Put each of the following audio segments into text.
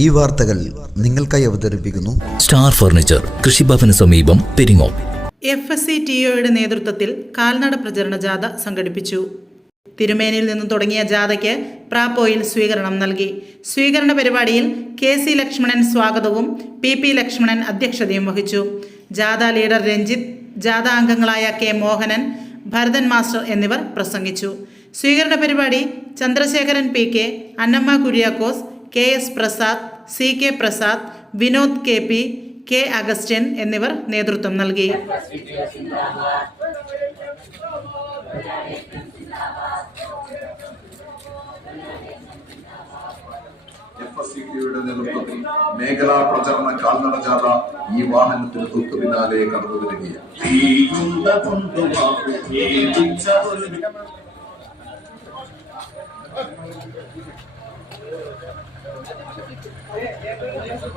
ഈ വാർത്തകൾ നിങ്ങൾക്കായി അവതരിപ്പിക്കുന്നു സ്റ്റാർ ഫർണിച്ചർ, കൃഷിഭവന് സമീപം, പെരിങ്ങോം. FSCTOയുടെ നേതൃത്വത്തിൽ കാൽനട പ്രചരണ ജാഥ സംഘടിപ്പിച്ചു. തിരുമേനിയിൽ നിന്നും തുടങ്ങിയ ജാഥയ്ക്ക് പ്രാപ്പോയിൽ സ്വീകരണം നൽകി. സ്വീകരണ പരിപാടിയിൽ KC ലക്ഷ്മണൻ സ്വാഗതവും PP ലക്ഷ്മണൻ അധ്യക്ഷതയും വഹിച്ചു. ജാഥ ലീഡർ രഞ്ജിത്ത്, ജാഥ അംഗങ്ങളായ K മോഹനൻ, ഭരതൻ മാസ്റ്റർ എന്നിവർ പ്രസംഗിച്ചു. സ്വീകരണ പരിപാടി Chandrasekharan PK, Annamma Kuriakose, KS Prasad, CK Prasad, Vinod KP, K Augustine എന്നിവർ നേതൃത്വം നൽകി. FSCTOയുടെ നേതൃത്വത്തിൽ മേഖലാ പ്രചരണ കാൽനട ജാഥ ഈ വാഹനത്തിന് തൊട്ടു പിന്നാലെ കടന്നു വരികയാണ്.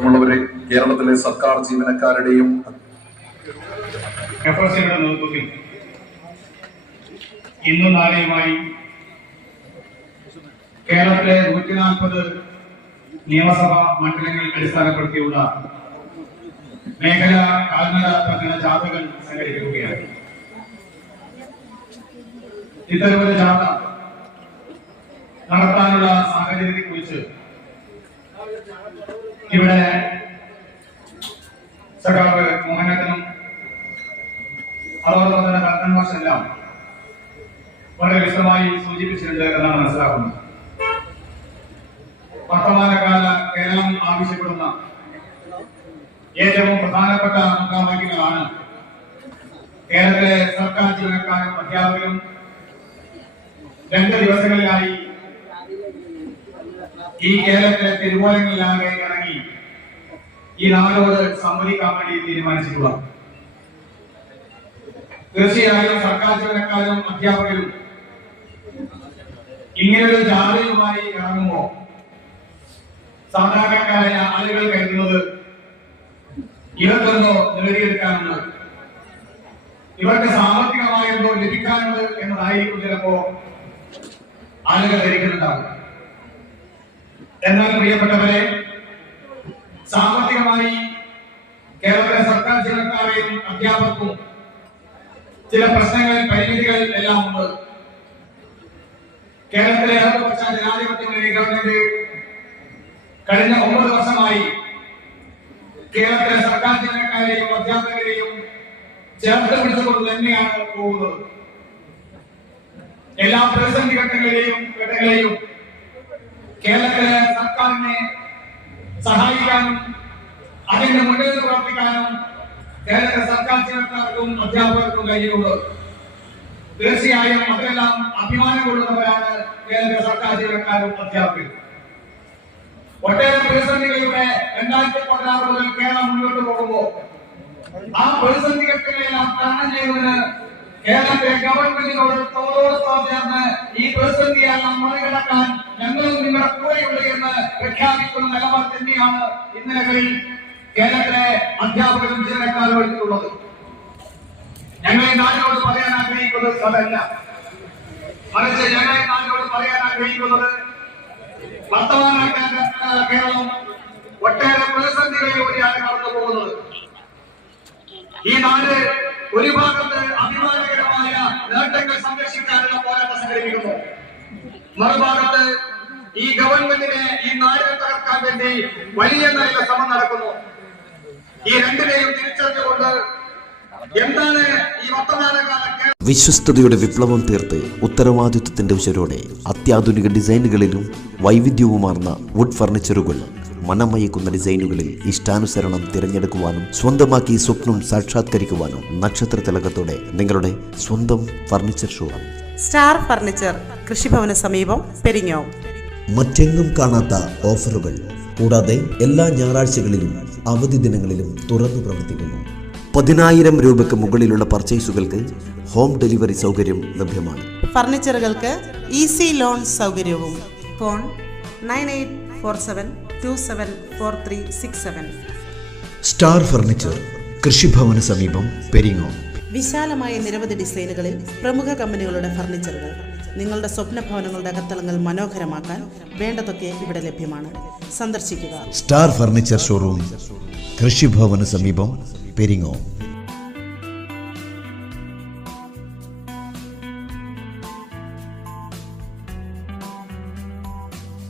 ഉള്ളവരെ കേരളത്തിലെ സർക്കാർ ജീവനക്കാരുടെയും FSCTOയുടെ നേതൃത്വത്തിൽ ഇന്നും നാളെയുമായി കേരളത്തിലെ 140 നിയമസഭാ മണ്ഡലങ്ങൾ അടിസ്ഥാനപ്പെടുത്തിയുള്ള മേഖലാ കാൽനട പ്രചരണ ജാഥകൾ സംഘടിപ്പിക്കുകയാണ്. ഇത്തരമൊരു ജാഥ നടത്താനുള്ള സാഹചര്യത്തെ കുറിച്ച് ഇവിടെ സഖാവ് മോഹനനും അതോടൊപ്പം തന്നെ ഭരതൻ മാഷെല്ലാം വളരെ വിശദമായി സൂചിപ്പിച്ചിട്ടുണ്ട് എന്നാണ് മനസ്സിലാക്കുന്നത്. വർത്തമാനകാല കേരളം ആവശ്യപ്പെടുന്ന ഏറ്റവും പ്രധാനപ്പെട്ട മുദ്രാവാക്യങ്ങളാണ് കേരളത്തിലെ സർക്കാർ ജീവനക്കാരും അധ്യാപകരും 2 ദിവസങ്ങളിലായി ഈ കേരളത്തിലെ തിരുവോരങ്ങളിലാകെ ഇറങ്ങി ഈ നാടോട് സംവദിക്കാൻ വേണ്ടി തീരുമാനിച്ചിട്ടുള്ള. തീർച്ചയായും സർക്കാർ ജീവനക്കാരും അധ്യാപകരും ഇങ്ങനൊരു ജാഥയുമായി ഇറങ്ങുമ്പോൾ സാധാരണക്കാരായ ആളുകൾ കരുതുന്നത് ഇവർക്കെന്തോ നേടിയെടുക്കാനുണ്ട്, ഇവർക്ക് സാമ്പത്തികമായി എന്തോ ലഭിക്കാനുണ്ട് എന്നതായിരിക്കും ചിലപ്പോ ആളുകൾ ധരിക്കുന്നുണ്ടാവും. എന്നാൽ പ്രിയപ്പെട്ടവരെ, സാമ്പത്തികമായി കേരളത്തിലെ സർക്കാർ ജീവനക്കാരെയും അധ്യാപകർക്കും ചില പ്രശ്നങ്ങൾ, പരിമിതികൾ എല്ലാം ഉണ്ട്. കേരളത്തിലെ ഇടതുപക്ഷ ജനാധിപത്യ മുന്നണി ഗവൺമെന്റ് കഴിഞ്ഞ 9 വർഷമായി കേരളത്തിലെ സർക്കാർ ജീവനക്കാരെയും അധ്യാപകരെയും ചേർത്ത് പിടിച്ചുകൊണ്ട് തന്നെയാണ് പോകുന്നത്. എല്ലാ പ്രതിസന്ധി ഘട്ടങ്ങളെയും കേരളത്തിലെ സർക്കാരിനെ സഹായിക്കാനും അതിന്റെ മുന്നിൽ പ്രവർത്തിക്കാനും കേരളത്തിലെ സർക്കാർ ജീവനക്കാർക്കും അധ്യാപകർക്കും കഴിയുന്നത്. തീർച്ചയായും അതെല്ലാം അഭിമാനം കൊള്ളുന്നവരാണ് കേരളത്തിലെ സർക്കാർ ജീവനക്കാരും അധ്യാപകരും. ഒട്ടേറെ പ്രതിസന്ധികളിലൂടെ 2016 മുതൽ കേരളം മുന്നോട്ട് പോകുമ്പോൾ ആ പ്രതിസന്ധി ഘട്ടങ്ങളെല്ലാം തരണം ചെയ്യുന്നതിന് കേരളത്തിലെ ഗവൺമെന്റിനോട് തോളോടൊപ്പം ചേർന്ന് ഈ പ്രതിസന്ധിയെല്ലാം മറികടക്കാൻ ഞങ്ങളും നിങ്ങളുടെ കൂടെയുണ്ട് എന്ന് പ്രഖ്യാപിക്കുന്ന നിലപാട് തന്നെയാണ് ഇന്നലകളിൽ കേരളത്തിലെ അധ്യാപകരും ജീവനക്കാരും എടുത്തിട്ടുള്ളത്. ഞങ്ങൾ ഈ നാടിനോട് പറയാൻ ആഗ്രഹിക്കുന്നത് അതല്ല, മറിച്ച് ഞങ്ങൾ ഈ നാടിനോട് പറയാൻ ആഗ്രഹിക്കുന്നത് വർത്തമാന കേരളം ഒട്ടേറെ പ്രതിസന്ധികളിലൂടെയാണ് കടന്നു പോകുന്നത്. ഈ നാട് ഒരു ഭാഗത്ത് അഭിമാനകരമായ നേട്ടങ്ങൾ സംരക്ഷിക്കാനുള്ള പോരാട്ടം സംഘടിപ്പിക്കുന്നു, മറുഭാഗത്ത് ഈ ഗവൺമെന്റിനെ ഈ നാടിനെ തകർക്കാൻ വേണ്ടി വലിയ നല്ല ശ്രമം നടക്കുന്നു. ഈ രണ്ടിനെയും തിരിച്ചറിഞ്ഞുകൊണ്ട് എന്താണ് ഈ വർത്തമാനകാല വിശ്വസ്തയുടെ വിപ്ലവം തീർത്ത് ഉത്തരവാദിത്വത്തിന്റെ ഉശരോടെ അത്യാധുനിക ഡിസൈനുകളിലും വൈവിധ്യവുമാർന്ന വുഡ് ഫർണിച്ചറുകൾ, മനമയക്കുന്ന ഡിസൈനുകളിൽ ഇഷ്ടാനുസരണം തിരഞ്ഞെടുക്കുവാനും സ്വന്തമാക്കി സ്വപ്നം സാക്ഷാത്കരിക്കുവാനും നക്ഷത്ര തിലകത്തോടെ നിങ്ങളുടെ സ്വന്തം ഫർണിച്ചർ ഷോറൂം സ്റ്റാർ ഫർണിച്ചർ, കൃഷിഭവന് സമീപം, പെരിങ്ങോം. മറ്റെങ്ങും കാണാത്ത ഓഫറുകൾ കൂടാതെ എല്ലാ ഞായറാഴ്ചകളിലും അവധി ദിനങ്ങളിലും തുറന്നു പ്രവർത്തിക്കുന്നു. 10,000 രൂപയ്ക്ക് മുകളിലുള്ള പർച്ചേസുകൾക്ക് ഹോം ഡെലിവറി സൗകര്യം ലഭ്യമാണ്. ഫർണിച്ചറുകൾക്ക് ഈസി ലോൺ സൗകര്യവും. ഫോൺ 9847274367. സ്റ്റാർ ഫർണിച്ചർ, കൃഷിഭവന് സമീപം, പെരിങ്ങോം. വിശാലമായ നിരവധി ഡിസൈനുകളിൽ പ്രമുഖ കമ്പനികളുടെ ഫർണിച്ചറുകൾ. നിങ്ങളുടെ സ്വപ്ന ഭവനങ്ങളുടെ അകത്തളങ്ങൾ മനോഹരമാക്കാൻ വേണ്ടതൊക്കെ ഇവിടെ ലഭ്യമാണ്. സന്ദർശിക്കുക. സ്റ്റാർ ഫർണിച്ചർ ഷോറൂം, കൃഷിഭവന് സമീപം, പെരിങ്ങോം.